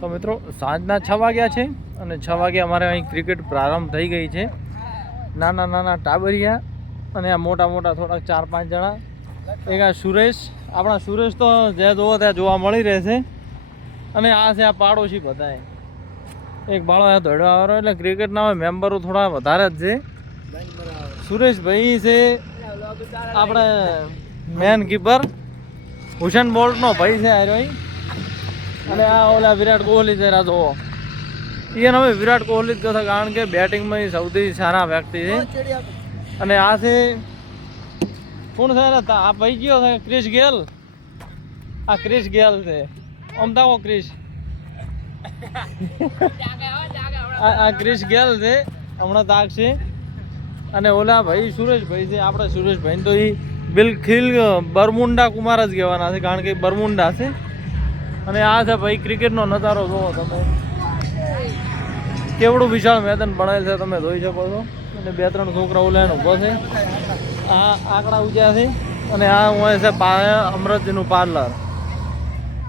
તો મિત્રો સાંજના 6 વાગ્યા છે અને 6 વાગે અમારે અહીં ક્રિકેટ પ્રારંભ થઈ ગઈ છે. નાના નાના ટાબરિયા અને આ મોટા મોટા થોડાક 4-5 જણા. એક આ સુરેશ, આપણા સુરેશ તો જ્યાં જોવો ત્યાં જોવા મળી રહેશે. અને આ છે આ પાડોશી બધાએ. એક બાળો આ દોડવા વાળો, એટલે ક્રિકેટના મેમ્બરો થોડા વધારે જ છે. સુરેશભાઈ છે આપણે મેન કીપર, હુસેન બોલ્ટનો ભાઈ છે આર્યો. અને આ ઓલા વિરાટ કોહલી છે રાજો, એને હવે વિરાટ કોહલી જ કહે, કારણ કે બેટિંગમાં સૌથી સારા વ્યક્તિ છે. અને આ છે કોણ છે આ ભાઈ ગયો છે ક્રિશ ગેલ. આ ક્રિશ ગેલ છે, અમદાવો ક્રિશ. આ ક્રિશ ગેલ છે, હમણાં તાક છે. અને ઓલા ભાઈ સુરેશભાઈ છે, આપણે સુરેશભાઈ તો એ બિલકુલ બરમુંડા કુમાર જ કહેવાના છે, કારણ કે બરમુંડા છે. અને આ છે ભાઈ ક્રિકેટનો નજારો જોવો તમે, કેવડું વિશાળ મેદાન બનાવેલ છે તમે જોઈ શકો છો. અને 2-3 છોકરા ઓલા ઊભો છે, આ આંકડા ઊંચા છે. અને આ હોય છે અમૃતજીનું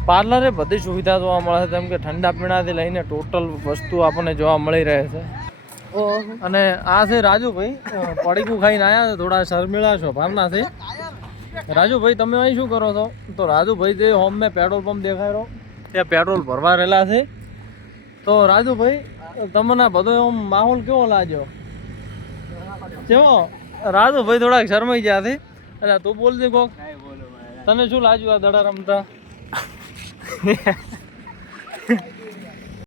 પાર્લર એ બધી સુવિધા જોવા મળે છે, જેમ કે ઠંડા પીણાથી લઈને ટોટલ વસ્તુ આપણને જોવા મળી રહે છે. અને આ છે રાજુભાઈ, પડીકું ખાઈને આવ્યા છે, થોડા શર્મિળા સ્વભાવના છે. રાજુભાઈ તમે અહીં શું કરો છો? તો રાજુભાઈ જે હોમ મેં પેટ્રોલ પંપ દેખાયો ત્યાં પેટ્રોલ ભરવા રહેલા છે. તો રાજુભાઈ તમને બધો એમ માહોલ કેવો લાગ્યો? કેવો? રાજુભાઈ થોડાક શરમાઈ ગયા છે. એટલે તું બોલ દે કોક, તને શું લાગ્યું આ દડા રમતા?